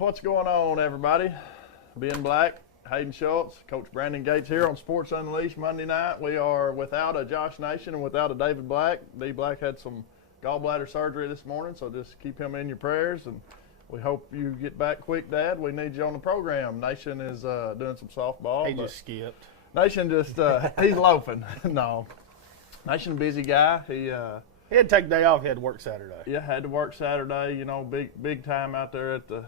What's going on, everybody? Ben Black, Hayden Schultz, Coach Brandon Gates here on Sports Unleashed Monday night. We are without a Josh Nation and without a David Black. D. Black had some gallbladder surgery this morning, so just keep him in your prayers, and we hope you get back quick, Dad. We need you on the program. Nation is doing some softball. He just skipped. Nation just, he's loafing. No. Nation, busy guy. He had to take a day off. He had to work Saturday. Yeah, had to work Saturday. You know, big time out there at the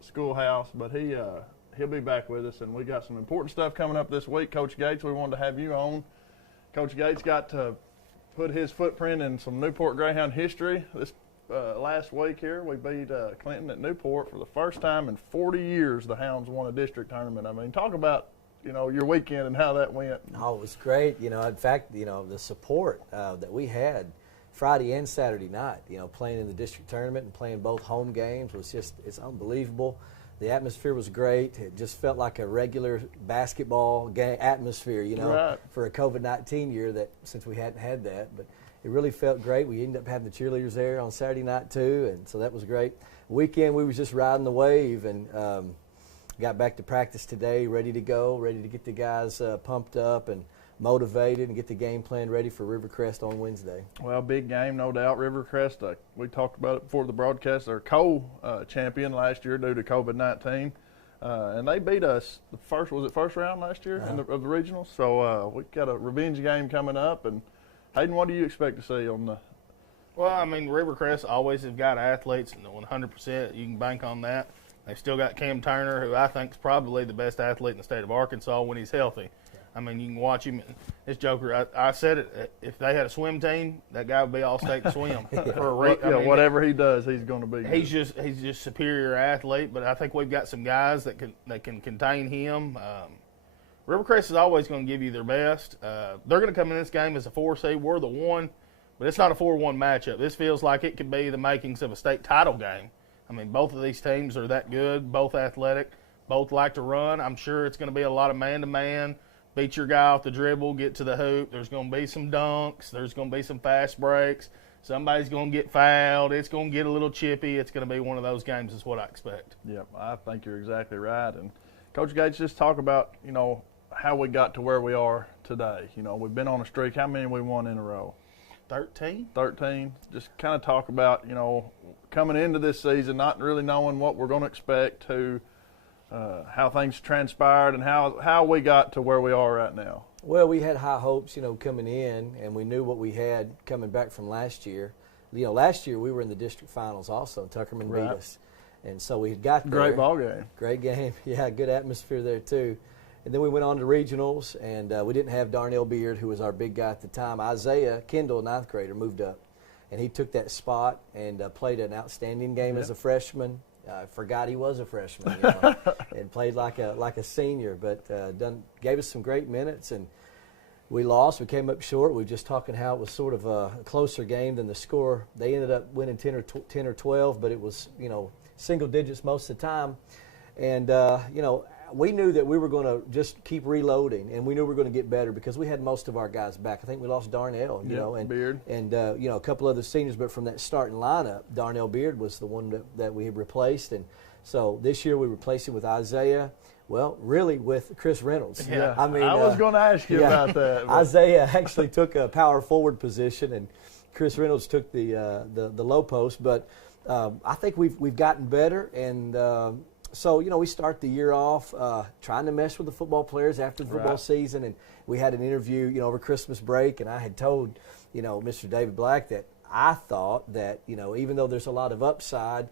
schoolhouse. But he'll be back with us, and we got some important stuff coming up this week. Coach Gates, we wanted to have you on. Coach Gates got to put his footprint in some Newport Greyhound history. This last week here, we beat Clinton at Newport for the first time in 40 years. The Hounds won a district tournament. I mean, talk about your weekend and how that went. Oh, it was great. In fact, the support that we had Friday and Saturday night, playing in the district tournament and playing both home games was it's unbelievable. The atmosphere was great. It just felt like a regular basketball game atmosphere, right. For a COVID-19 year that since we hadn't had that. But it really felt great. We ended up having the cheerleaders there on Saturday night too, and so that was great. Weekend, we was just riding the wave and got back to practice today, ready to go, ready to get the guys pumped up and motivated and get the game plan ready for Rivercrest on Wednesday. Well, big game, no doubt. Rivercrest, we talked about it before the broadcast, they're co-champion last year due to COVID-19. And they beat us first round last year of the regionals. So we got a revenge game coming up. And Hayden, what do you expect to see on the? Well, I mean, Rivercrest always have got athletes, and 100% you can bank on that. They've still got Cam Turner, who I think is probably the best athlete in the state of Arkansas when he's healthy. I mean, you can watch him. This joker, I said it, if they had a swim team, that guy would be all-state swim. Whatever he does, he's going to be good. He's just superior athlete, but I think we've got some guys that can contain him. Rivercrest is always going to give you their best. They're going to come in this game as a 4 seed. We're the 1, but it's not a 4-1 matchup. This feels like it could be the makings of a state title game. I mean, both of these teams are that good, both athletic, both like to run. I'm sure it's going to be a lot of man-to-man. Beat your guy off the dribble, get to the hoop. There's going to be some dunks. There's going to be some fast breaks. Somebody's going to get fouled. It's going to get a little chippy. It's going to be one of those games is what I expect. Yep, I think you're exactly right. And Coach Gates, just talk about, how we got to where we are today. We've been on a streak. How many we won in a row? 13. 13. Just kind of talk about, coming into this season, not really knowing what we're going to expect to how things transpired and how we got to where we are right now. Well, we had high hopes, coming in, and we knew what we had coming back from last year. Last year we were in the district finals also. Tuckerman beat us. And so we had got there. Great ball game. Great game. Yeah, good atmosphere there too. And then we went on to regionals, and we didn't have Darnell Beard, who was our big guy at the time. Isaiah Kendall, 9th grader, moved up. And he took that spot and played an outstanding game as a freshman. I forgot he was a freshman, and played like a senior, but gave us some great minutes, and we lost. We came up short. We were just talking how it was sort of a closer game than the score. They ended up winning 10 or 12, but it was single digits most of the time, and we knew that we were going to just keep reloading, and we knew we were going to get better because we had most of our guys back. I think we lost Darnell, and Beard, and a couple other seniors, but from that starting lineup, Darnell Beard was the one that we had replaced, and so this year we replaced him with Isaiah. Well, really with Chris Reynolds. Yeah, I was going to ask you about that. Isaiah actually took a power forward position, and Chris Reynolds took the low post. But I think we've gotten better, and. So, we start the year off trying to mesh with the football players after the football season, and we had an interview, over Christmas break, and I had told, Mr. David Black that I thought that, even though there's a lot of upside,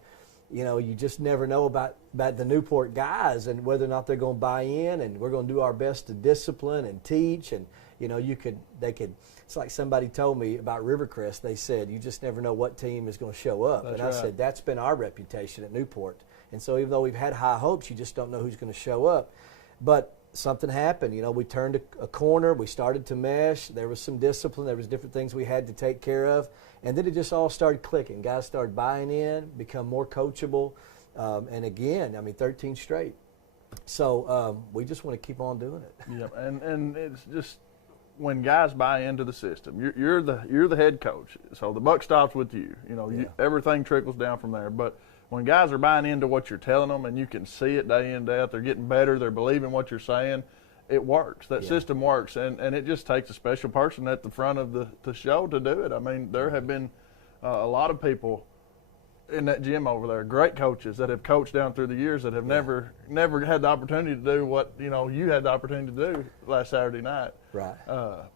you just never know about the Newport guys and whether or not they're going to buy in, and we're going to do our best to discipline and teach, and, they could. It's like somebody told me about Rivercrest. They said, you just never know what team is going to show up. That's and I said, that's been our reputation at Newport. And so even though we've had high hopes, you just don't know who's going to show up. But something happened. We turned a corner. We started to mesh. There was some discipline. There was different things we had to take care of. And then it just all started clicking. Guys started buying in, become more coachable. And again, 13 straight. So we just want to keep on doing it. Yeah, and it's just when guys buy into the system, you're the head coach, so the buck stops with you. Everything trickles down from there. But when guys are buying into what you're telling them and you can see it day in, day out, they're getting better, they're believing what you're saying, it works. That system works, and it just takes a special person at the front of the show to do it. I mean, there have been a lot of people in that gym over there, great coaches that have coached down through the years that have never had the opportunity to do what you had the opportunity to do last Saturday night. Right.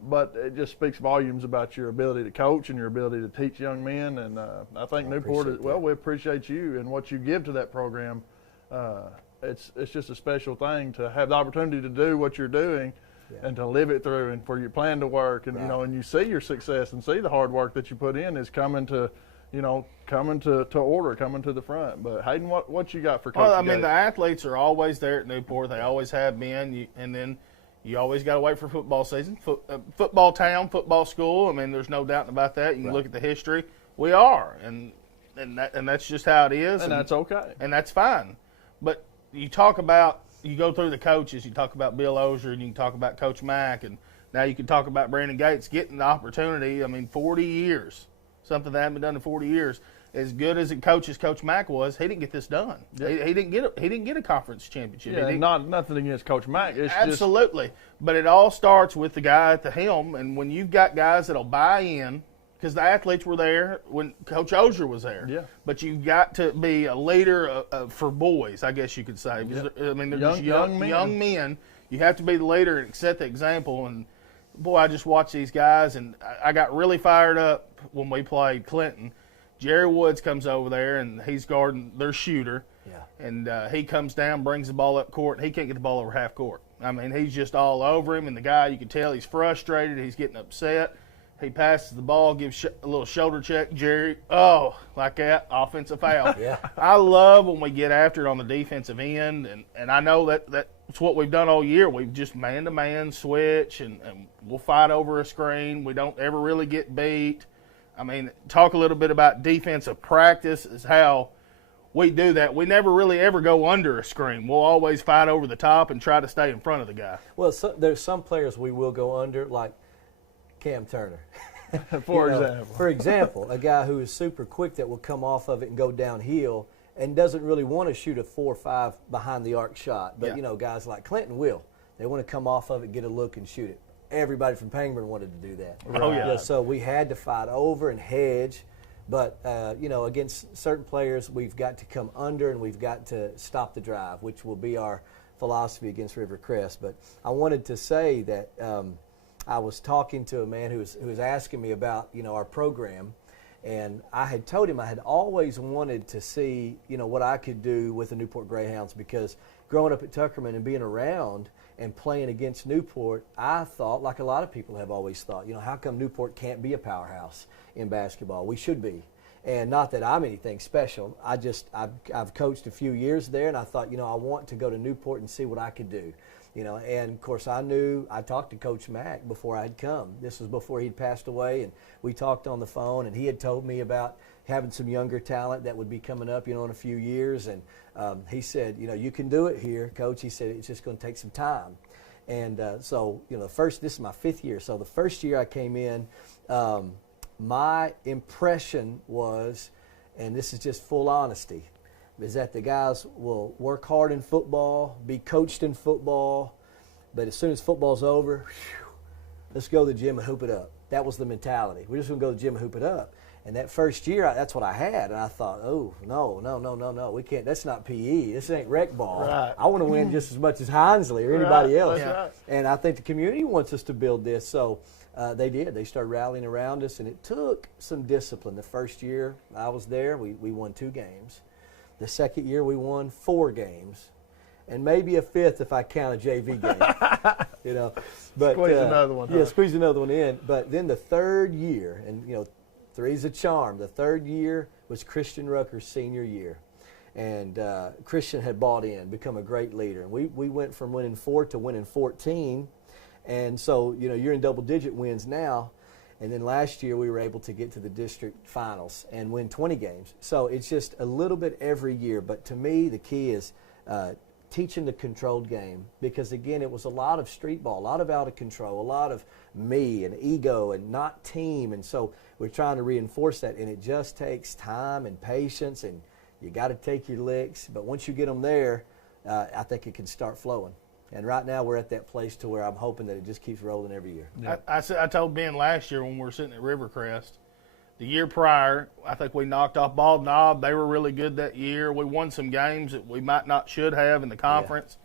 But it just speaks volumes about your ability to coach and your ability to teach young men. And I think Newport, we appreciate you and what you give to that program. It's just a special thing to have the opportunity to do what you're doing and to live it through, and for your plan to work, and and you see your success and see the hard work that you put in is coming to order, coming to the front. But Hayden, what you got for Coach? Well, I mean, the athletes are always there at Newport. They always have been, and then you always got to wait for football season. Football town, football school. I mean, there's no doubt about that. You can look at the history. We are, and that's just how it is, and that's okay, and that's fine. But you go through the coaches. You talk about Bill Ozier, and you can talk about Coach Mack, and now you can talk about Brandon Gates getting the opportunity. I mean, 40 years. Something that hadn't been done in 40 years. As good as a coach as Coach Mack was, he didn't get this done. Yep. He didn't get a conference championship. Yeah, nothing against Coach Mack. It's absolutely, but it all starts with the guy at the helm. And when you've got guys that'll buy in, because the athletes were there when Coach Ozier was there. Yeah. But you've got to be a leader for boys, I guess you could say. Yep. I mean, they're young men. You have to be the leader and set the example. And boy, I just watched these guys, and I got really fired up when we played Clinton. Jerry Woods comes over there, and he's guarding their shooter. Yeah. And he comes down, brings the ball up court, and he can't get the ball over half court. I mean, he's just all over him, and the guy, you can tell he's frustrated. He's getting upset. He passes the ball, gives a little shoulder check. Jerry, like that, offensive foul. Yeah. I love when we get after it on the defensive end, and I know that's what we've done all year. We've just man-to-man switch, and we'll fight over a screen. We don't ever really get beat. I mean, talk a little bit about defensive practice is how we do that. We never really ever go under a screen. We'll always fight over the top and try to stay in front of the guy. Well, there's some players we will go under, like Cam Turner. For example, a guy who is super quick that will come off of it and go downhill and doesn't really want to shoot a 4 or 5 behind the arc shot. But, guys like Clinton will. They want to come off of it, get a look, and shoot it. Everybody from Pangburn wanted to do that. Oh, yeah. So we had to fight over and hedge. But, against certain players, we've got to come under and we've got to stop the drive, which will be our philosophy against Rivercrest. But I wanted to say that I was talking to a man who was asking me about, our program. And I had told him I had always wanted to see, what I could do with the Newport Greyhounds, because growing up at Tuckerman and being around and playing against Newport, I thought, like a lot of people have always thought, how come Newport can't be a powerhouse in basketball? We should be. And not that I'm anything special. I've coached a few years there, and I thought, I want to go to Newport and see what I could do. And of course I talked to Coach Mack before I'd come. This was before he'd passed away, and we talked on the phone, and he had told me about having some younger talent that would be coming up, in a few years. And he said, you can do it here, Coach. He said, it's just going to take some time. And so, this is my 5th year. So the first year I came in, my impression was, and this is just full honesty, is that the guys will work hard in football, be coached in football, but as soon as football's over, let's go to the gym and hoop it up. That was the mentality. We're just going to go to the gym and hoop it up. And that first year, that's what I had. And I thought, no. We can't. That's not PE. This ain't rec ball. Right. I want to win just as much as Hinsley or anybody else. Right. And I think the community wants us to build this. So they did. They started rallying around us, and it took some discipline. The first year I was there, we won 2 games. The second year we won 4 games, and maybe a 5th if I count a JV game. But squeeze another one. Yeah, squeeze another one in. But then the third year, and 3's a charm. The third year was Christian Rucker's senior year, and Christian had bought in, become a great leader. And we went from winning 4 to winning 14, and so you're in double-digit wins now. And then last year we were able to get to the district finals and win 20 games. So it's just a little bit every year. But to me, the key is teaching the controlled game, because, again, it was a lot of street ball, a lot of out of control, a lot of me and ego and not team. And so we're trying to reinforce that. And it just takes time and patience and You got to take your licks, but once you get them there, I think it can start flowing. And right now we're at that place to where I'm hoping that it just keeps rolling every year. Yeah. I told Ben last year when we were sitting at Rivercrest, the year prior, I think we knocked off Bald Knob. They were really good that year. We won some games that we might not should have in the conference.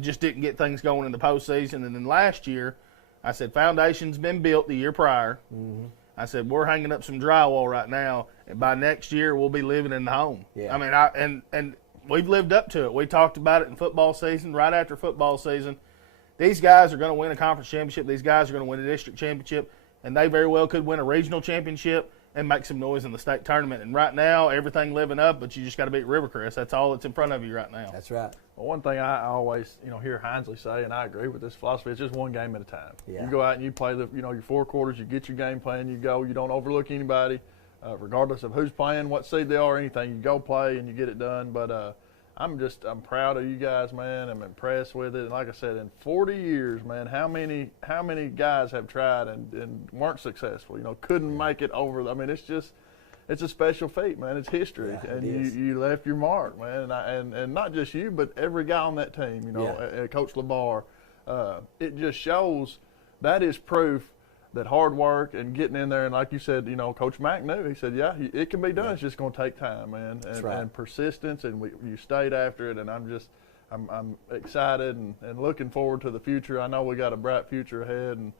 Just didn't get things going in the postseason. And then last year, I said, foundation's been built the year prior. Mm-hmm. I said, we're hanging up some drywall right now, and by next year we'll be living in the home. Yeah. I mean, and we've lived up to it. We talked about it in football season, right after football season. These guys are going to win a conference championship. These guys are going to win a district championship, and they very well could win a regional championship and make some noise in the state tournament. And right now, everything living up, but you just got to beat Rivercrest. That's all that's in front of you right now. That's right. Well, one thing I always, hear Hinesley say, and I agree with this philosophy, it's just one game at a time. Yeah. You go out and you play your 4 quarters, you get your game plan, you go, you don't overlook anybody, regardless of who's playing, what seed they are, anything. You go play and you get it done. But I'm proud of you guys, man. I'm impressed with it. And like I said, in 40 years, man, how many guys have tried and weren't successful? Couldn't make it over. I mean, it's a special feat, man. It's history, yeah, and you left your mark, man. And not just you, but every guy on that team. Coach LeBar. It just shows that is proof that hard work and getting in there, and like you said, Coach Mack knew. He said, yeah, it can be done. Yeah. It's just going to take time, man, and persistence, and you stayed after it. And I'm excited and looking forward to the future. I know we got a bright future ahead, and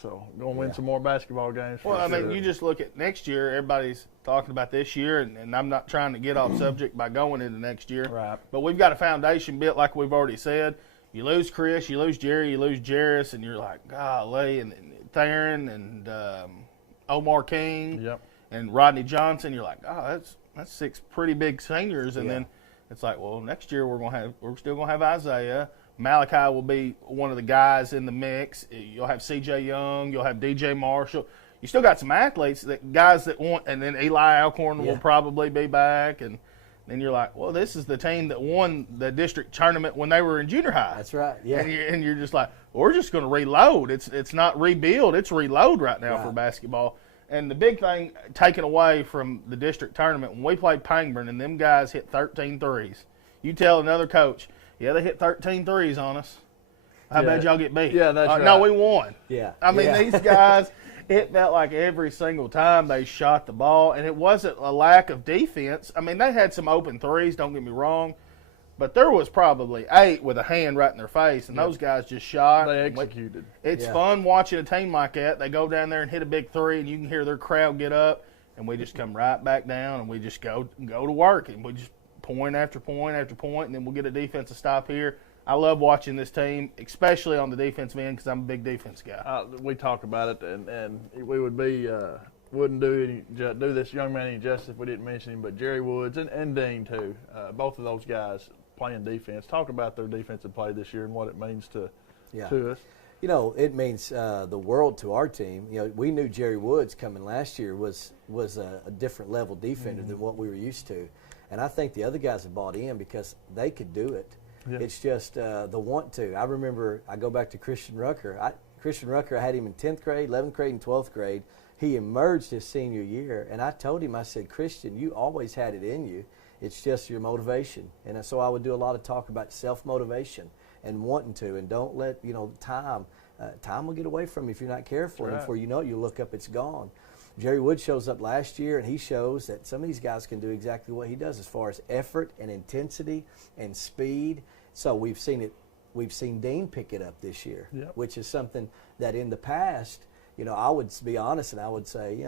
so going to win some more basketball games. Well, I mean, you just look at next year. Everybody's talking about this year, and I'm not trying to get off subject by going into next year. Right. But we've got a foundation built, like we've already said. You lose Chris, you lose Jerry, you lose Jarris, and you're like, golly, and Theron and Omar King and Rodney Johnson. You're like, oh, that's 6 pretty big seniors, and then it's like, well, next year we're still gonna have Isaiah. Malachi will be one of the guys in the mix. You'll have C.J. Young. You'll have DJ Marshall. You still got some athletes, guys that want, and then Eli Alcorn will probably be back. And then you're like, well, this is the team that won the district tournament when they were in junior high. That's right, yeah. And you're just like, well, we're just going to reload. It's not rebuild. It's reload right now for basketball. And the big thing taken away from the district tournament, when we played Pangburn and them guys hit 13 threes, you tell another coach, yeah, they hit 13 threes on us. How bad y'all get beat? Yeah, that's right. No, we won. Yeah. I mean, these guys, it felt like every single time they shot the ball, and it wasn't a lack of defense. I mean, they had some open threes, don't get me wrong, but there was probably 8 with a hand right in their face, and those guys just shot. They executed. It's fun watching a team like that. They go down there and hit a big 3, and you can hear their crowd get up, and we just come right back down, and we just go to work, and we just point after point after point, and then we'll get a defensive stop here. I love watching this team, especially on the defensive end, because I'm a big defense guy. We talk about it, and we would wouldn't do this young man any justice if we didn't mention him, but Jerry Woods and Dean too, both of those guys playing defense. Talk about their defensive play this year and what it means to us. It means the world to our team. We knew Jerry Woods coming last year was a different level defender than what we were used to. And I think the other guys have bought in because they could do it. Yeah. It's just the want to. I remember, I go back to Christian Rucker. I had him in 10th grade, 11th grade, and 12th grade. He emerged his senior year, and I told him, I said, Christian, you always had it in you. It's just your motivation. And so I would do a lot of talk about self-motivation and wanting to, and don't let, time will get away from you if you're not careful. Right. And before you know it, you look up, it's gone. Jerry Wood shows up last year, and he shows that some of these guys can do exactly what he does as far as effort and intensity and speed. So we've seen Dean pick it up this year, which is something that in the past, I would be honest and I would say,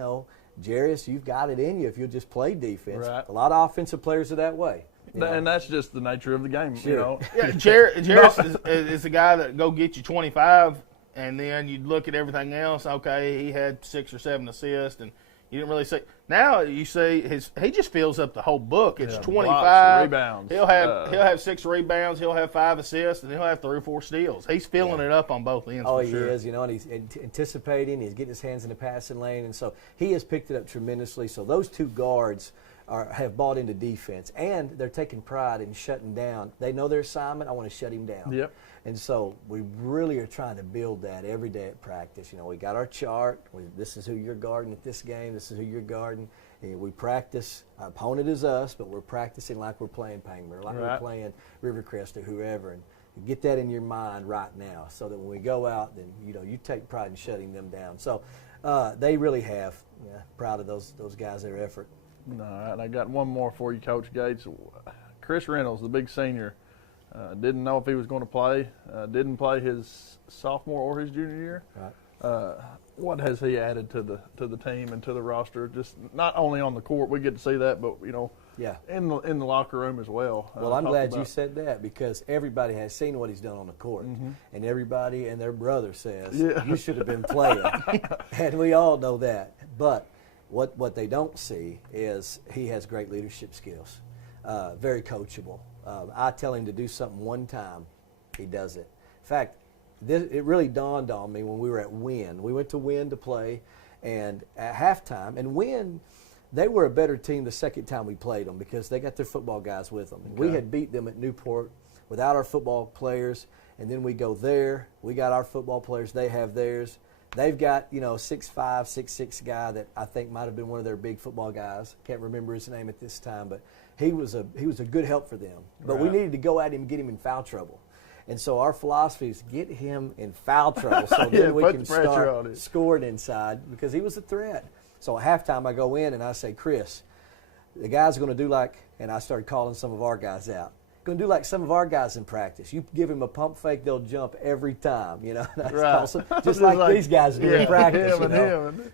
Jarius, you've got it in you if you'll just play defense. Right. A lot of offensive players are that way. And that's just the nature of the game, Sure. Yeah, Jarius is the guy that go get you 25. And then you look at everything else. Okay, he had 6 or 7 assists, and you didn't really see. Now you see he just fills up the whole book. It's 25 rebounds. He'll have 6 rebounds. He'll have 5 assists, and he'll have 3 or 4 steals. He's filling it up on both ends. Oh, for he sure. is. And he's anticipating. He's getting his hands in the passing lane, and so he has picked it up tremendously. So those 2 guards have bought into defense, and they're taking pride in shutting down. They know their assignment. I want to shut him down. Yep. And so we really are trying to build that every day at practice. We got our chart. This is who you're guarding at this game. This is who you're guarding. And we practice. Our opponent is us, but we're practicing like we're playing Pangburn, like we're playing Rivercrest or whoever. And get that in your mind right now, so that when we go out, then you take pride in shutting them down. So they really have. Proud of those guys, their effort. All right, I got one more for you, Coach Gates. Chris Reynolds, the big senior, didn't know if he was going to play. Didn't play his sophomore or his junior year. Right. What has he added to the team and to the roster? Just not only on the court, we get to see that, but in the locker room as well. Well, I'm glad you said that, because everybody has seen what he's done on the court, and everybody and their brother says you should have been playing, and we all know that. But what they don't see is he has great leadership skills, very coachable. I tell him to do something one time, he does it. In fact, it really dawned on me when we were at Wynn. We went to Wynn to play, and at halftime, and Wynn, they were a better team the second time we played them, because they got their football guys with them. Okay. We had beat them at Newport without our football players, and then we go there. We got our football players. They have theirs. They've got, 6'5", 6'6" guy that I think might have been one of their big football guys. Can't remember his name at this time, but he was a good help for them. But we needed to go at him and get him in foul trouble. And so our philosophy is get him in foul trouble, so then we can start scoring inside, because he was a threat. So at halftime I go in and I say, Chris, the guys are going to do like, and I started calling some of our guys out, going to do like some of our guys in practice. You give him a pump fake, they'll jump every time, That's awesome. Just like these guys do in practice,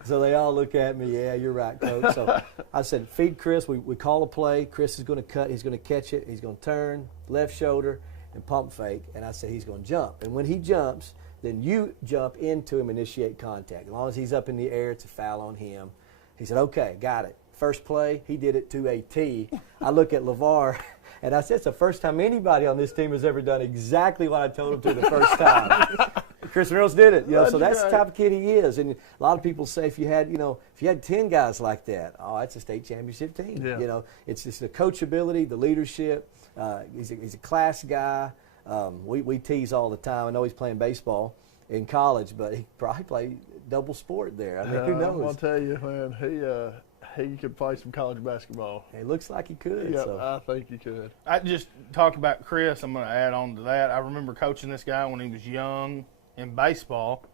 So they all look at me, yeah, you're right, Coach. So I said, feed Chris. We call a play. Chris is going to cut. He's going to catch it. He's going to turn, left shoulder, and pump fake. And I said he's going to jump. And when he jumps, then you jump into him, initiate contact. As long as he's up in the air, it's a foul on him. He said, okay, got it. First play, he did it to a T. I look at LeVar, and I said, it's the first time anybody on this team has ever done exactly what I told him to the first time. Chris Reynolds did it, so that's the type of kid he is. And a lot of people say if you had 10 guys like that, that's a state championship team. Yeah. It's just the coachability, the leadership. He's a class guy. We tease all the time. I know he's playing baseball in college, but he probably played double sport there. I mean, who knows? I'm gonna tell you, man, he could play some college basketball. It looks like he could. Yeah, so. I think he could. I just talked about Chris. I'm going to add on to that. I remember coaching this guy when he was young in baseball,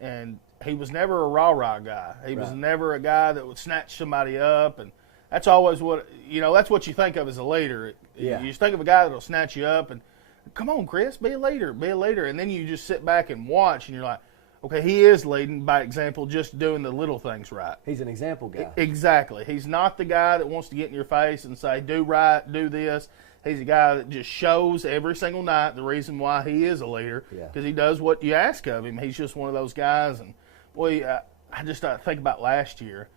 and he was never a rah-rah guy. He was never a guy that would snatch somebody up, and that's always that's what you think of as a leader. You just think of a guy that'll snatch you up and, come on, Chris, be a leader. And then you just sit back and watch, and you're like, okay, he is leading by example, just doing the little things right. He's an example guy. Exactly. He's not the guy that wants to get in your face and say, do right, do this. He's a guy that just shows every single night the reason why he is a leader, because he does what you ask of him. He's just one of those guys. And, boy, I just think about last year.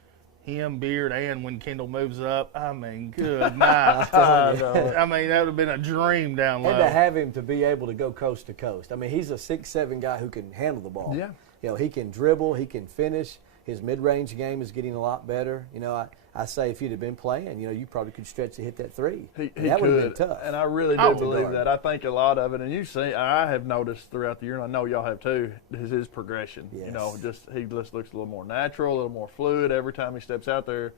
Him, Beard, and when Kendall moves up, I mean, good night. I mean, that would have been a dream down low. And to have him to be able to go coast to coast. I mean, he's a 6'7" guy who can handle the ball. Yeah. He can dribble, he can finish. His mid-range game is getting a lot better. I say if you'd have been playing, you probably could stretch to hit that three. That would have been tough. And I really do believe that. I think a lot of it, and I have noticed throughout the year, and I know y'all have too, is his progression. Yes. He just looks a little more natural, a little more fluid. Every time he steps out there,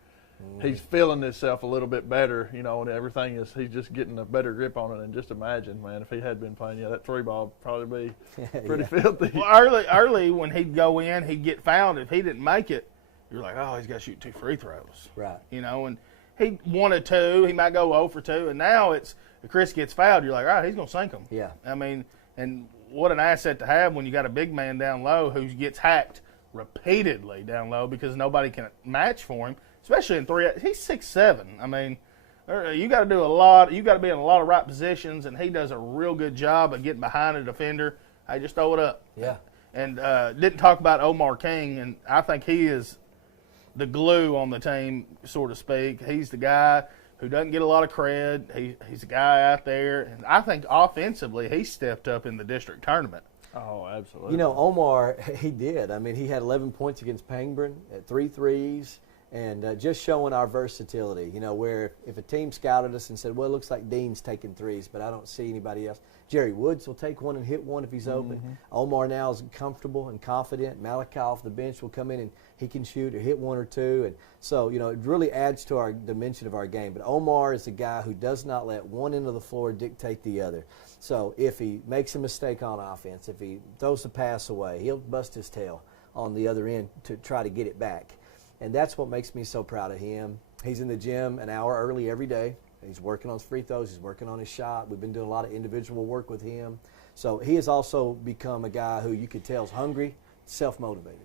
he's feeling himself a little bit better, and everything he's just getting a better grip on it. And just imagine, man, if he had been playing, that three ball would probably be pretty filthy. Well, early when he'd go in, he'd get fouled. If he didn't make it, you're like, oh, he's got to shoot 2 free throws. Right. And he wanted 2. He might go 0 for 2. And now if Chris gets fouled, you're like, all right, he's going to sink them. Yeah. I mean, and what an asset to have when you got a big man down low who gets hacked repeatedly down low because nobody can match for him, especially in 3. He's 6'7". I mean, you got to do a lot. You got to be in a lot of right positions, and he does a real good job of getting behind a defender. I just throw it up. Yeah. And didn't talk about Omar King, and I think he is the glue on the team, so to speak. He's the guy who doesn't get a lot of cred. He's a guy out there. And I think offensively he stepped up in the district tournament. Oh, absolutely. Omar, he did. I mean, he had 11 points against Pangburn at 3 threes. And just showing our versatility, where if a team scouted us and said, well, it looks like Dean's taking threes, but I don't see anybody else. Jerry Woods will take one and hit one if he's open. Omar now is comfortable and confident. Malachi off the bench will come in and he can shoot or hit one or two. And so, it really adds to our dimension of our game. But Omar is a guy who does not let one end of the floor dictate the other. So if he makes a mistake on offense, if he throws the pass away, he'll bust his tail on the other end to try to get it back. And that's what makes me so proud of him. He's in the gym an hour early every day. He's working on his free throws. He's working on his shot. We've been doing a lot of individual work with him. So he has also become a guy who you could tell is hungry, self-motivated.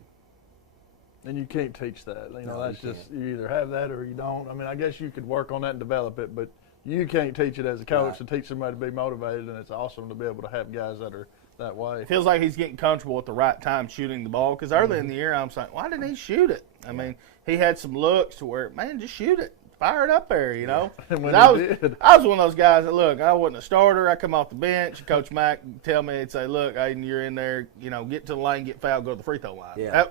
And you can't teach that. No, That's you just, you either have that or you don't. I mean, I guess you could work on that and develop it, but you can't teach it as a coach to teach somebody to be motivated, and it's awesome to be able to have guys that are that way. Feels like he's getting comfortable at the right time shooting the ball, because early in the year I was like, why didn't he shoot it? I mean, he had some looks to where, man, just shoot it. Fire it up there, And when I was one of those guys that, look, I wasn't a starter. I come off the bench. Coach Mack would tell me, he'd say, look, Aiden, you're in there, get to the lane, get fouled, go to the free throw line. Yeah.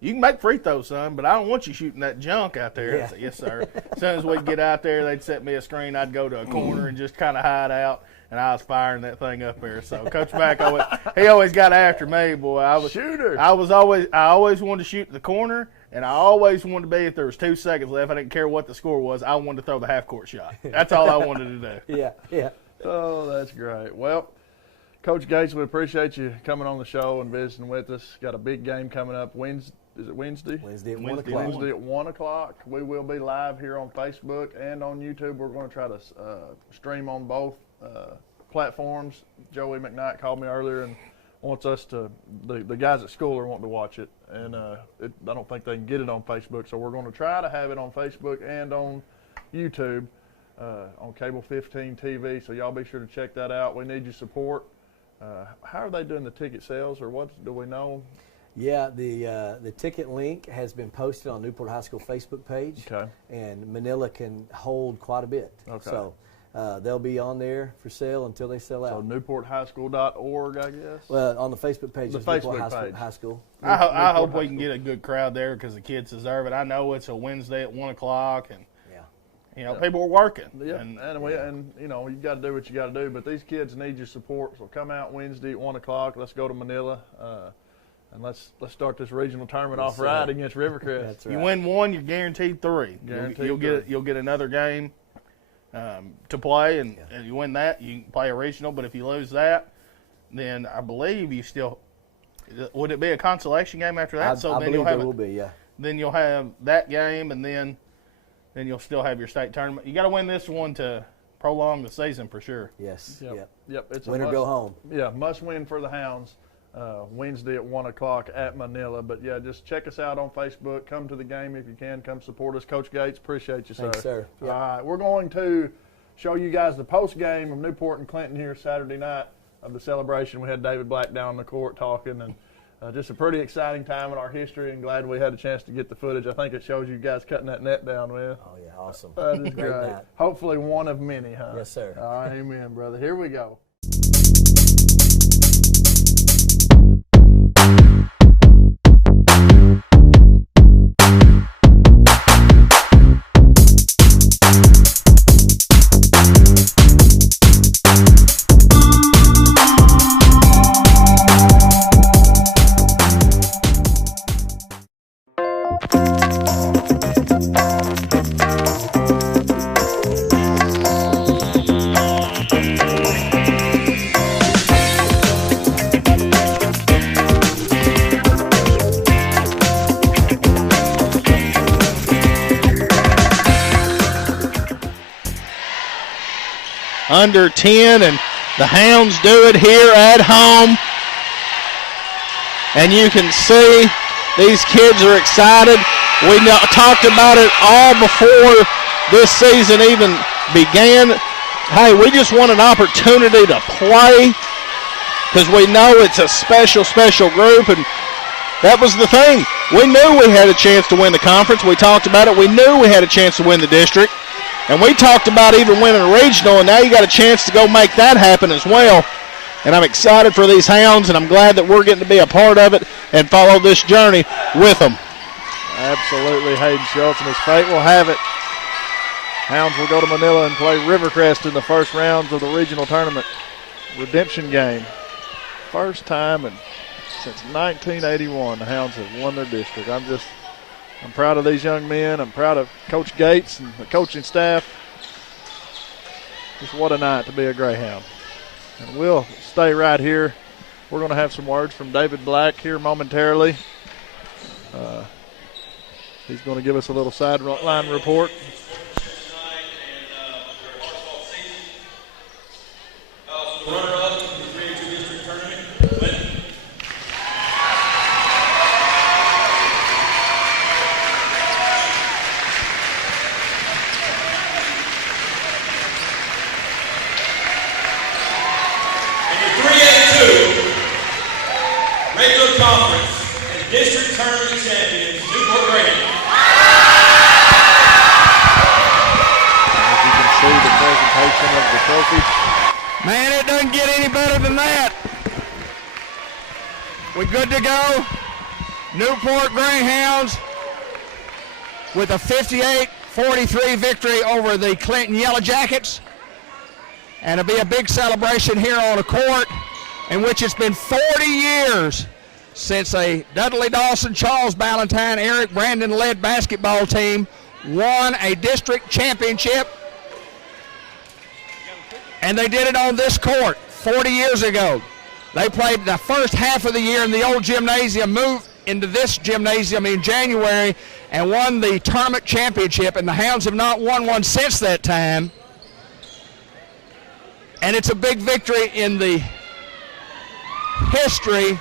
You can make free throws, son, but I don't want you shooting that junk out there. Yeah. I'd say, yes, sir. As soon as we'd get out there, they'd set me a screen. I'd go to a corner and just kind of hide out, and I was firing that thing up there. So Coach Mack, he always got after me, boy. Shooter. I always wanted to shoot the corner, and I always wanted to be, if there was 2 seconds left, I didn't care what the score was, I wanted to throw the half-court shot. That's all I wanted to do. Yeah. Oh, that's great. Well, Coach Gates, we appreciate you coming on the show and visiting with us. Got a big game coming up Wednesday. Is it Wednesday? Wednesday at 1 o'clock. Wednesday at 1 o'clock. We will be live here on Facebook and on YouTube. We're going to try to stream on both platforms. Joey McKnight called me earlier and wants us to, the guys at school are wanting to watch it. And I don't think they can get it on Facebook. So we're going to try to have it on Facebook and on YouTube on Cable 15 TV. So y'all be sure to check that out. We need your support. How are they doing the ticket sales, or what do we know? Yeah, the ticket link has been posted on Newport High School Facebook page. Okay. And Manila can hold quite a bit. Okay. So they'll be on there for sale until they sell out. So newporthighschool.org, I guess? Well, on the Facebook page, The it's Facebook Newport page. High School. I hope we can get a good crowd there, because the kids deserve it. I know it's a Wednesday at 1 o'clock, and people are working. Yeah, and you got to do what you got to do. But these kids need your support. So come out Wednesday at 1 o'clock. Let's go to Manila, and let's start this regional tournament off right against Rivercrest. That's right. You win one, you're guaranteed three. Guaranteed You'll get another game to play, and you win that, you can play a regional. But if you lose that, then I believe you still. Would it be a consolation game after that? I believe there will be. Yeah. Then you'll have that game, and then you'll still have your state tournament. You got to win this one to prolong the season for sure. Yes. Yep. It's win or go home. Yeah, must win for the Hounds. Wednesday at 1 o'clock at Manila. But, yeah, just check us out on Facebook. Come to the game if you can. Come support us. Coach Gates, appreciate you, sir. Thanks, sir. Yep. All right, we're going to show you guys the post game of Newport and Clinton here Saturday night of the celebration. We had David Black down on the court talking, and just a pretty exciting time in our history, and glad we had a chance to get the footage. I think it shows you guys cutting that net down with. Oh, yeah, awesome. That is Great great. night. Hopefully one of many, huh? Yes, sir. All right, amen, brother. Here we go. Under 10, and the Hounds do it here at home. And you can see these kids are excited. We talked about it all before this season even began. Hey, we just want an opportunity to play because we know it's a special, special group, and that was the thing. We knew we had a chance to win the conference. We talked about it. We knew we had a chance to win the district. And we talked about even winning a regional, and now you got a chance to go make that happen as well. And I'm excited for these Hounds, and I'm glad that we're getting to be a part of it and follow this journey with them. Absolutely, Hayden Schultz, and as fate will have it, Hounds will go to Manila and play Rivercrest in the first rounds of the regional tournament redemption game. First time since 1981 the Hounds have won their district. I'm proud of these young men. I'm proud of Coach Gates and the coaching staff. Just what a night to be a Greyhound. And we'll stay right here. We're going to have some words from David Black here momentarily. He's going to give us a little sideline report. Runner-up in the 3A2 district tournament, Clinton. And your 3A2 regular conference and district tournament champions, Newport Greyhounds. As you can see, the presentation of the trophy. Man, it doesn't get any better than that. We good to go. Newport Greyhounds with a 58-43 victory over the Clinton Yellow Jackets. And it'll be a big celebration here on the court in which it's been 40 years since a Dudley Dawson, Charles Ballantyne, Eric Brandon-led basketball team won a district championship. And they did it on this court 40 years ago. They played the first half of the year in the old gymnasium, moved into this gymnasium in January, and won the tournament championship. And the Hounds have not won one since that time. And it's a big victory in the history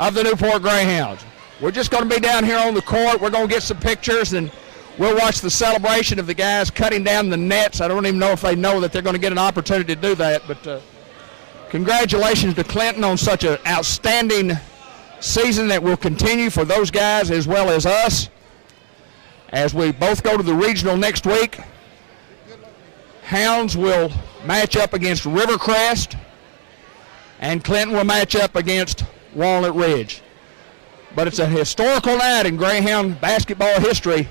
of the Newport Greyhounds. We're just going to be down here on the court. We're going to get some pictures, and we'll watch the celebration of the guys cutting down the nets. I don't even know if they know that they're going to get an opportunity to do that, but congratulations to Clinton on such an outstanding season that will continue for those guys as well as us. As we both go to the regional next week, Hounds will match up against Rivercrest, and Clinton will match up against Walnut Ridge. But it's a historical night in Greyhound basketball history,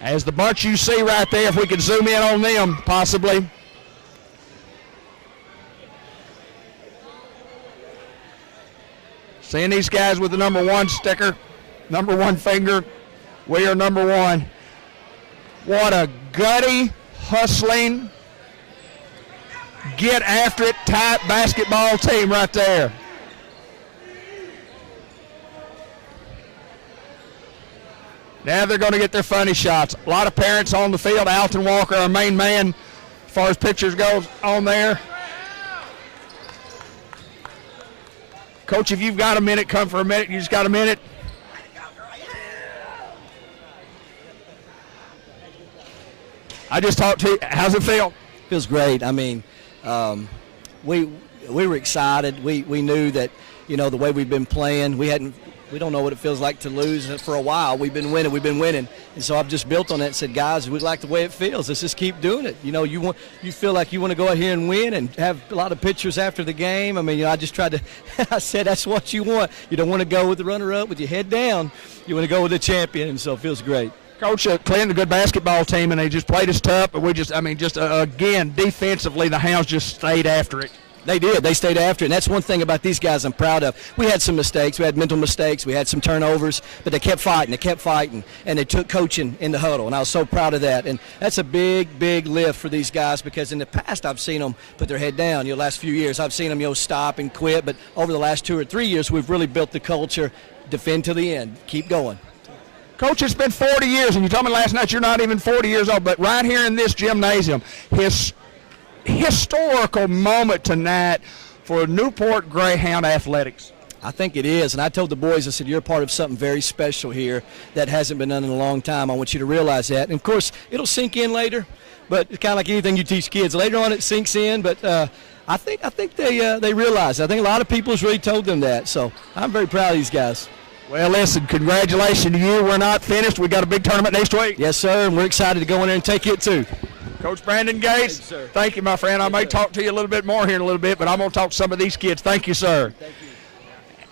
as the bunch you see right there, if we could zoom in on them possibly. Seeing these guys with the number 1 sticker, number 1 finger, we are number 1. What a gutty, hustling, get after it type basketball team right there. Now they're going to get their funny shots. A lot of parents on the field. Alton Walker, our main man, as far as pictures goes, on there. Coach, if you've got a minute, come for a minute. You just got a minute? I just talked to you. How's it feel? Feels great. I mean, we were excited. We knew that, you know, the way we've been playing, we don't know what it feels like to lose for a while. We've been winning. And so I've just built on that and said, guys, we like the way it feels. Let's just keep doing it. You know, you feel like you want to go out here and win and have a lot of pictures after the game. I mean, you know, I just tried to, I said that's what you want. You don't want to go with the runner-up with your head down. You want to go with the champion, and so it feels great. Coach, Clinton, a good basketball team, and they just played us tough, but again, defensively, the Hounds just stayed after it. They did. They stayed after it. And that's one thing about these guys I'm proud of. We had some mistakes. We had mental mistakes. We had some turnovers. But they kept fighting. They kept fighting. And they took coaching in the huddle. And I was so proud of that. And that's a big, big lift for these guys, because in the past I've seen them put their head down. You know, last few years I've seen them, stop and quit. But over the last 2 or 3 years, we've really built the culture. Defend to the end. Keep going. Coach, it's been 40 years, and you told me last night you're not even 40 years old. But right here in this gymnasium, historical moment tonight for Newport Greyhound athletics. I think it is, and I told the boys, I said, you're a part of something very special here that hasn't been done in a long time. I want you to realize that. And, of course, it'll sink in later, but it's kind of like anything you teach kids. Later on it sinks in, but I think they realize it. I think a lot of people has really told them that, so I'm very proud of these guys. Well, listen, congratulations to you. We're not finished. We got a big tournament next week. Yes, sir, and we're excited to go in there and take it, too. Coach Brandon Gates, thank you, my friend. I may talk to you a little bit more here in a little bit, but I'm going to talk to some of these kids. Thank you, sir. Thank you.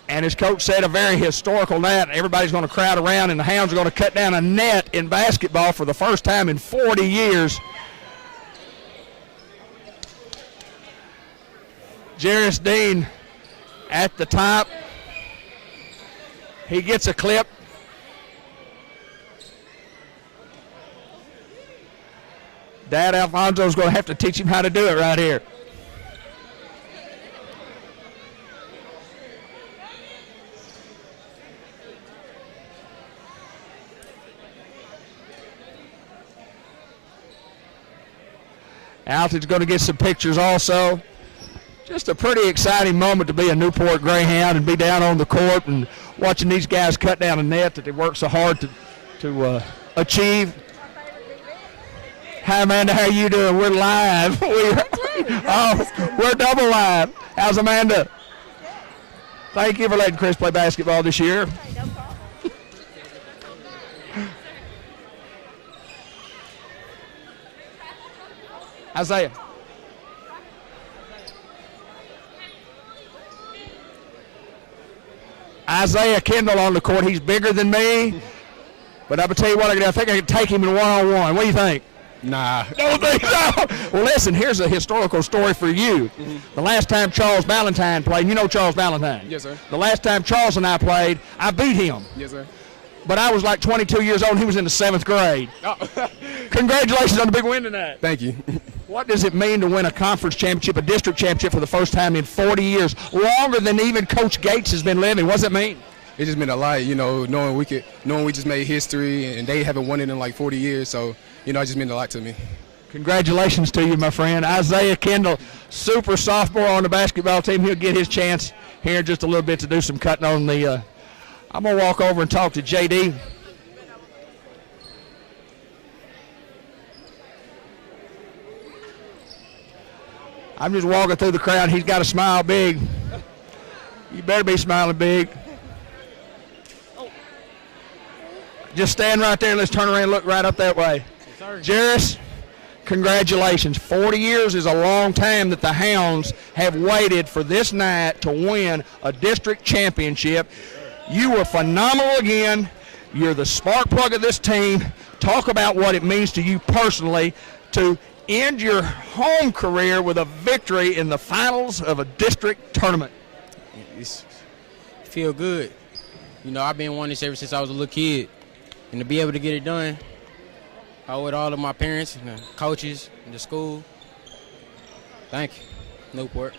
And as Coach said, a very historical net. Everybody's going to crowd around, and the Hounds are going to cut down a net in basketball for the first time in 40 years. Jairus Dean at the top. He gets a clip. Dad Alfonso's going to have to teach him how to do it right here. Alton's going to get some pictures also. Just a pretty exciting moment to be a Newport Greyhound and be down on the court and watching these guys cut down a net that they worked so hard to achieve. Hi, Amanda. How you doing? We're live. We're double live. How's Amanda? Thank you for letting Chris play basketball this year. Isaiah. Isaiah Kendall on the court. He's bigger than me, but I'm going to tell you what, I think I can take him in one-on-one. What do you think? Nah. Don't think so? Well, listen, here's a historical story for you. Mm-hmm. The last time Charles Ballantyne played, you know Charles Ballantyne? Yes, sir. The last time Charles and I played, I beat him. Yes, sir. But I was like 22 years old, and he was in the 7th grade. Oh. Congratulations on the big win tonight. Thank you. What does it mean to win a conference championship, a district championship for the first time in 40 years, longer than even Coach Gates has been living? What does it mean? It just meant a lot, you know, knowing we just made history, and they haven't won it in like 40 years. So, you know, it just meant a lot to me. Congratulations to you, my friend. Isaiah Kendall, super sophomore on the basketball team. He'll get his chance here in just a little bit to do some cutting on the I'm going to walk over and talk to JD. I'm just walking through the crowd. He's got to smile big. You better be smiling big. Just stand right there and let's turn around and look right up that way. Jairus, congratulations. 40 years is a long time that the Hounds have waited for this night to win a district championship. You were phenomenal again. You're the spark plug of this team. Talk about what it means to you personally to end your home career with a victory in the finals of a district tournament. It's feel good. You know, I've been wanting this ever since I was a little kid. And to be able to get it done, I owe it all to my parents and the coaches and the school. Thank you, Newport.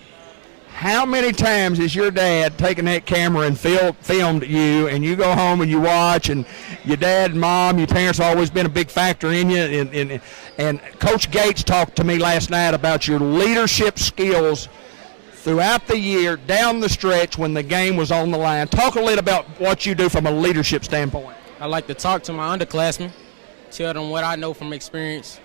How many times has your dad taken that camera and filmed you, and you go home and you watch, and your dad and mom, your parents have always been a big factor in you, and Coach Gates talked to me last night about your leadership skills throughout the year, down the stretch when the game was on the line. Talk a little about what you do from a leadership standpoint. I like to talk to my underclassmen, tell them what I know from experience,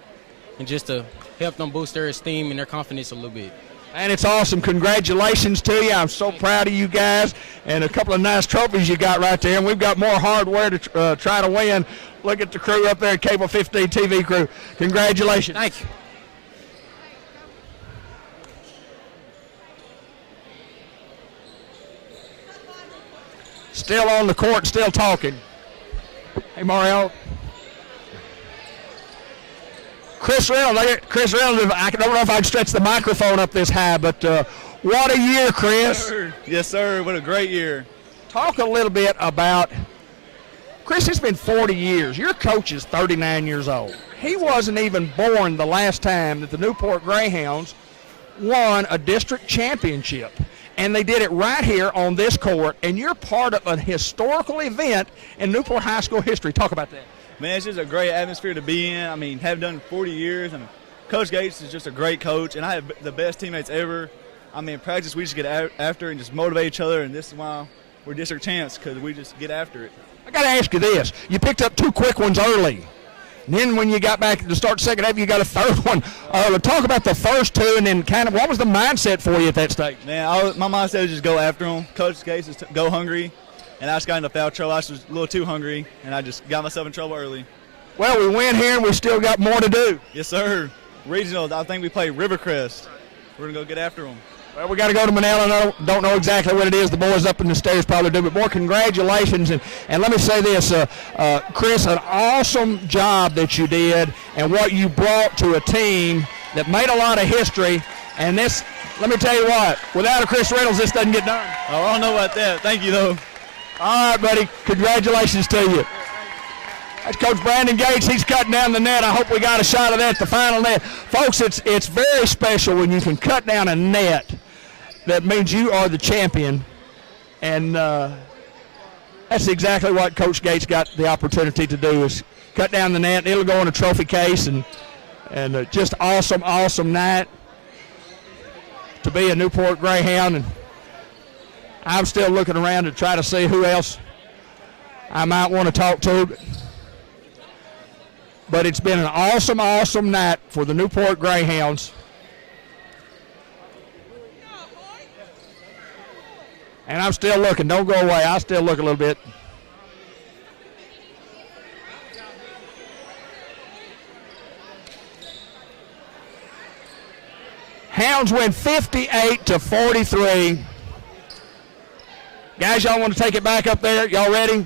and just to help them boost their esteem and their confidence a little bit. And it's awesome. Congratulations to you. I'm so proud of you guys. And a couple of nice trophies you got right there. And we've got more hardware to try to win. Look at the crew up there at Cable 15 TV crew. Congratulations. Thank you. Still on the court, still talking. Hey, Mario. Chris Reynolds, I don't know if I can stretch the microphone up this high, but what a year, Chris. Yes, sir. What a great year. Talk a little bit about, Chris, it's been 40 years. Your coach is 39 years old. He wasn't even born the last time that the Newport Greyhounds won a district championship. And they did it right here on this court, and you're part of a historical event in Newport High School history. Talk about that. Man, it's just a great atmosphere to be in. I mean, have done 40 years. I mean, Coach Gates is just a great coach, and I have the best teammates ever. I mean, in practice, we just get after and just motivate each other, and this is why we're district champs, because we just get after it. I got to ask you this. You picked up 2 quick ones early. And then when you got back to start second half, you got a 3rd one. Talk about the first 2, and then kind of what was the mindset for you at that stage? Man, my mindset was just go after them. Coach Gates is go hungry. And I just got into foul trouble. I was a little too hungry, and I just got myself in trouble early. Well, we win here, and we still got more to do. Yes, sir. Regional, I think we play Rivercrest. We're going to go get after them. Well, we got to go to Manila. I don't know exactly what it is. The boys up in the stairs probably do. But, boy, congratulations. And let me say this, Chris, an awesome job that you did and what you brought to a team that made a lot of history. And this, let me tell you what, without a Chris Reynolds, this doesn't get done. Oh, I don't know about that. Thank you, though. All right, buddy. Congratulations to you. That's Coach Brandon Gates. He's cutting down the net. I hope we got a shot of that, the final net. Folks, it's very special when you can cut down a net. That means you are the champion. And that's exactly what Coach Gates got the opportunity to do is cut down the net. It'll go in a trophy case. And just awesome, awesome night to be a Newport Greyhound. And I'm still looking around to try to see who else I might want to talk to. But it's been an awesome, awesome night for the Newport Greyhounds. And I'm still looking. Don't go away. I'll still look a little bit. Hounds win 58-43. Guys, y'all want to take it back up there? Y'all ready?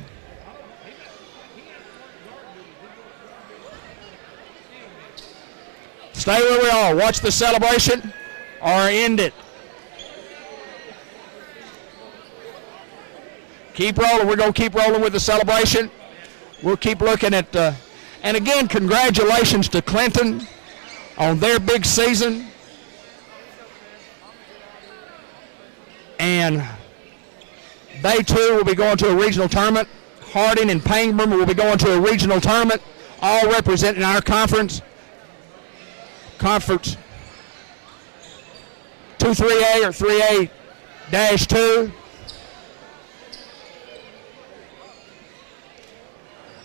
Stay where we are. Watch the celebration or end it. Keep rolling. We're going to keep rolling with the celebration. We'll keep looking at, and again, congratulations to Clinton on their big season. And they, too, will be going to a regional tournament. Harding and Pangburn will be going to a regional tournament, all representing our conference. Conference 2-3A or 3A-2.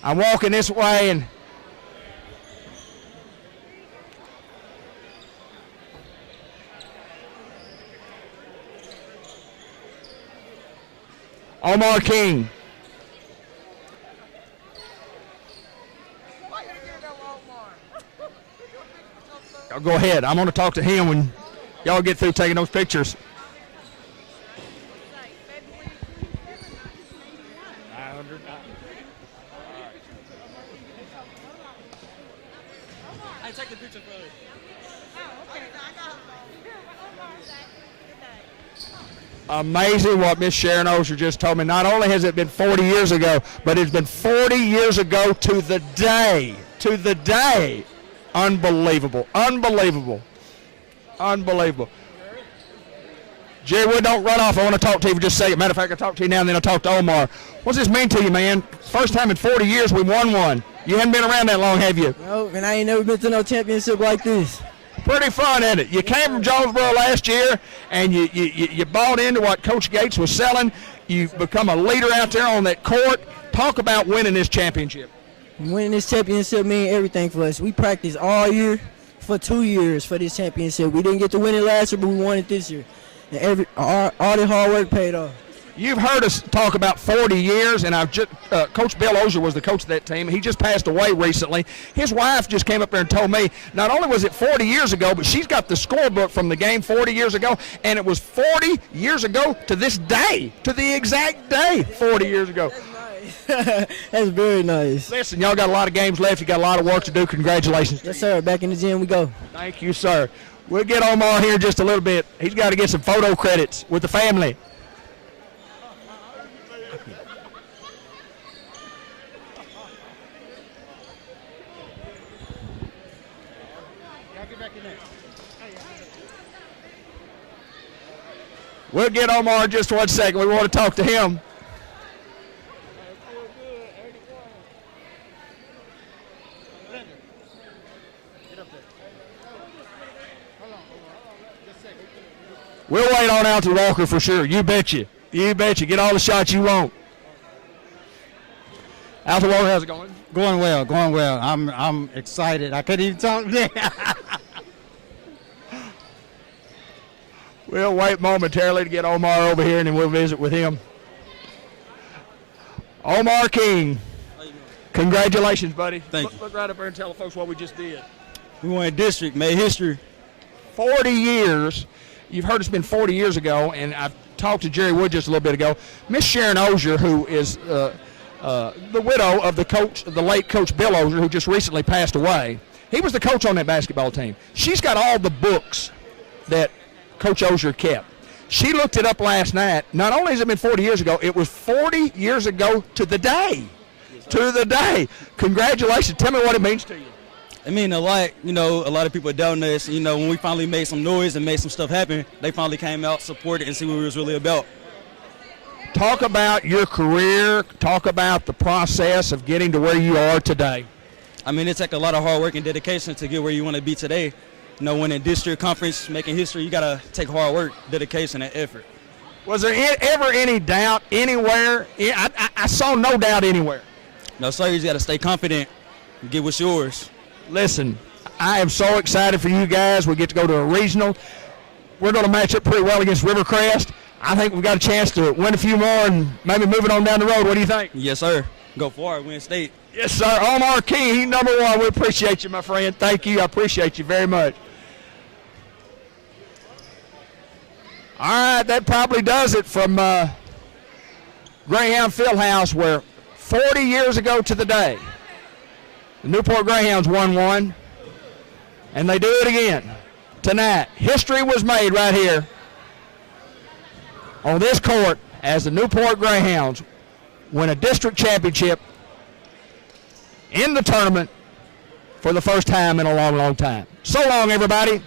I'm walking this way and Omar King. Go ahead. I'm going to talk to him when y'all get through taking those pictures. Amazing what Miss Sharon Osher just told me. Not only has it been 40 years ago, but it's been 40 years ago to the day. To the day. Unbelievable. Unbelievable. Unbelievable. Jerry Wood, don't run off. I want to talk to you for just a second. Matter of fact, I'll talk to you now and then I'll talk to Omar. What's this mean to you, man? First time in 40 years we won one. You haven't been around that long, have you? No, and I ain't never been to no championship like this. Pretty fun, isn't it? You came from Jonesboro last year, and you bought into what Coach Gates was selling. You've become a leader out there on that court. Talk about winning this championship. Winning this championship means everything for us. We practiced all year for 2 years for this championship. We didn't get to win it last year, but we won it this year. And all the hard work paid off. You've heard us talk about 40 years, and I've just Coach Bill Ozier was the coach of that team. He just passed away recently. His wife just came up there and told me not only was it 40 years ago, but she's got the scorebook from the game 40 years ago, and it was 40 years ago to this day, to the exact day 40 years ago. That's nice. That's very nice. Listen, y'all got a lot of games left. You got a lot of work to do. Congratulations. Yes, sir. Back in the gym we go. Thank you, sir. We'll get Omar here in just a little bit. He's got to get some photo credits with the family. We'll get Omar in just 1 second. We want to talk to him. We'll wait on Alty Walker for sure. You betcha. You betcha. Get all the shots you want. Alty Walker, how's it going? Going well, going well. I'm excited. I couldn't even talk. We'll wait momentarily to get Omar over here, and then we'll visit with him. Omar King, congratulations, buddy. Thank you. Look right up there and tell the folks what we just did. We won a district, made history. 40 years you've heard it's been 40 years ago, and I've talked to Jerry Wood just a little bit ago. Miss Sharon Ozier, who is the widow of the late Coach Bill Ozier, who just recently passed away. He was the coach on that basketball team. She's got all the books that Coach Ozier kept. She looked it up last night. Not only has it been 40 years ago, it was 40 years ago to the day. To the day. Congratulations. Tell me what it means to you. It means a lot. You know, a lot of people doubting us. You know, when we finally made some noise and made some stuff happen, they finally came out, supported, and see what it was really about. Talk about your career. Talk about the process of getting to where you are today. I mean, it takes a lot of hard work and dedication to get where you want to be today. You know, winning district conference, making history, you got to take hard work, dedication, and effort. Was there ever any doubt anywhere? I saw no doubt anywhere. No, sir, you got to stay confident and get what's yours. Listen, I am so excited for you guys. We get to go to a regional. We're going to match up pretty well against Rivercrest. I think we've got a chance to win a few more and maybe moving on down the road. What do you think? Yes, sir. Go far, win state. Yes, sir. Omar King, he's number one. We appreciate you, my friend. Thank you. I appreciate you very much. All right, that probably does it from Greyhound Fieldhouse, where 40 years ago to the day, the Newport Greyhounds won one, and they do it again tonight. History was made right here on this court as the Newport Greyhounds win a district championship in the tournament for the first time in a long, long time. So long, everybody.